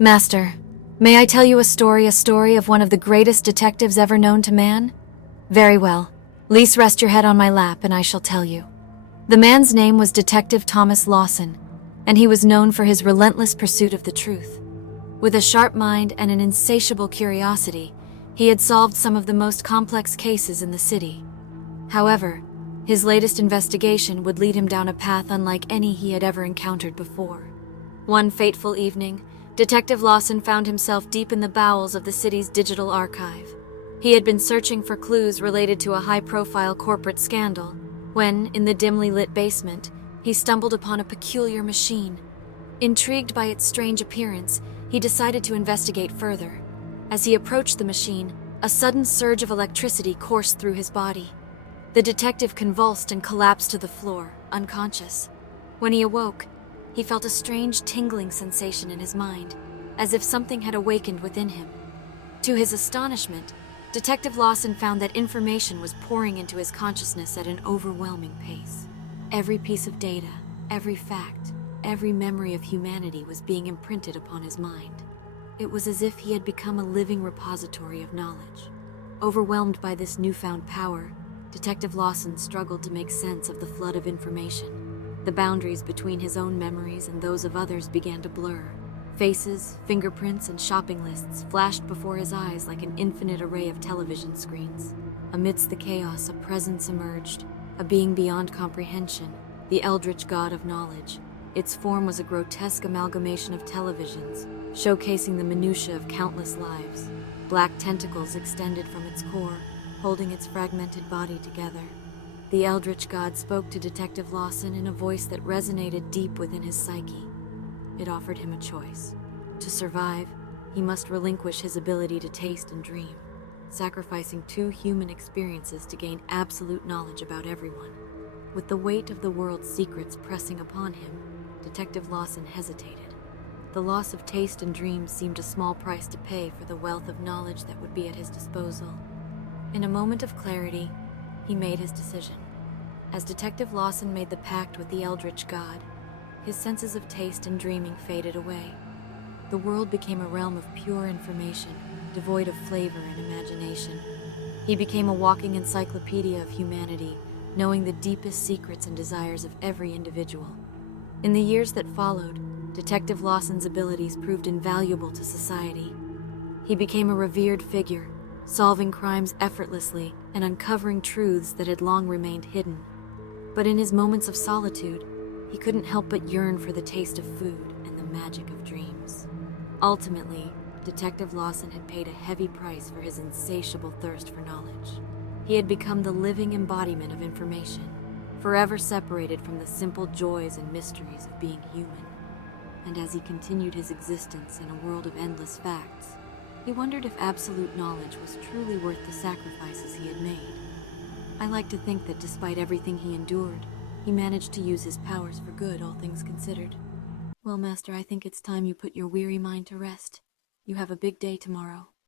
Master, may I tell you a story of one of the greatest detectives ever known to man? Very well. Please rest your head on my lap and I shall tell you. The man's name was Detective Thomas Lawson, and he was known for his relentless pursuit of the truth. With a sharp mind and an insatiable curiosity, he had solved some of the most complex cases in the city. However, his latest investigation would lead him down a path unlike any he had ever encountered before. One fateful evening, Detective Lawson found himself deep in the bowels of the city's digital archive. He had been searching for clues related to a high-profile corporate scandal when, in the dimly lit basement, he stumbled upon a peculiar machine. Intrigued by its strange appearance, he decided to investigate further. As he approached the machine, a sudden surge of electricity coursed through his body. The detective convulsed and collapsed to the floor, unconscious. When he awoke, he felt a strange tingling sensation in his mind, as if something had awakened within him. To his astonishment, Detective Lawson found that information was pouring into his consciousness at an overwhelming pace. Every piece of data, every fact, every memory of humanity was being imprinted upon his mind. It was as if he had become a living repository of knowledge. Overwhelmed by this newfound power, Detective Lawson struggled to make sense of the flood of information. The boundaries between his own memories and those of others began to blur. Faces, fingerprints, and shopping lists flashed before his eyes like an infinite array of television screens. Amidst the chaos, a presence emerged, a being beyond comprehension, the eldritch god of knowledge. Its form was a grotesque amalgamation of televisions, showcasing the minutiae of countless lives. Black tentacles extended from its core, holding its fragmented body together. The eldritch god spoke to Detective Lawson in a voice that resonated deep within his psyche. It offered him a choice. To survive, he must relinquish his ability to taste and dream, sacrificing two human experiences to gain absolute knowledge about everyone. With the weight of the world's secrets pressing upon him, Detective Lawson hesitated. The loss of taste and dreams seemed a small price to pay for the wealth of knowledge that would be at his disposal. In a moment of clarity, he made his decision. As Detective Lawson made the pact with the eldritch god, his senses of taste and dreaming faded away. The world became a realm of pure information, devoid of flavor and imagination. He became a walking encyclopedia of humanity, knowing the deepest secrets and desires of every individual. In the years that followed, Detective Lawson's abilities proved invaluable to society. He became a revered figure, solving crimes effortlessly and uncovering truths that had long remained hidden. But in his moments of solitude, he couldn't help but yearn for the taste of food and the magic of dreams. Ultimately, Detective Lawson had paid a heavy price for his insatiable thirst for knowledge. He had become the living embodiment of information, forever separated from the simple joys and mysteries of being human. And as he continued his existence in a world of endless facts, he wondered if absolute knowledge was truly worth the sacrifices he had made. I like to think that despite everything he endured, he managed to use his powers for good, all things considered. Well, Master, I think it's time you put your weary mind to rest. You have a big day tomorrow.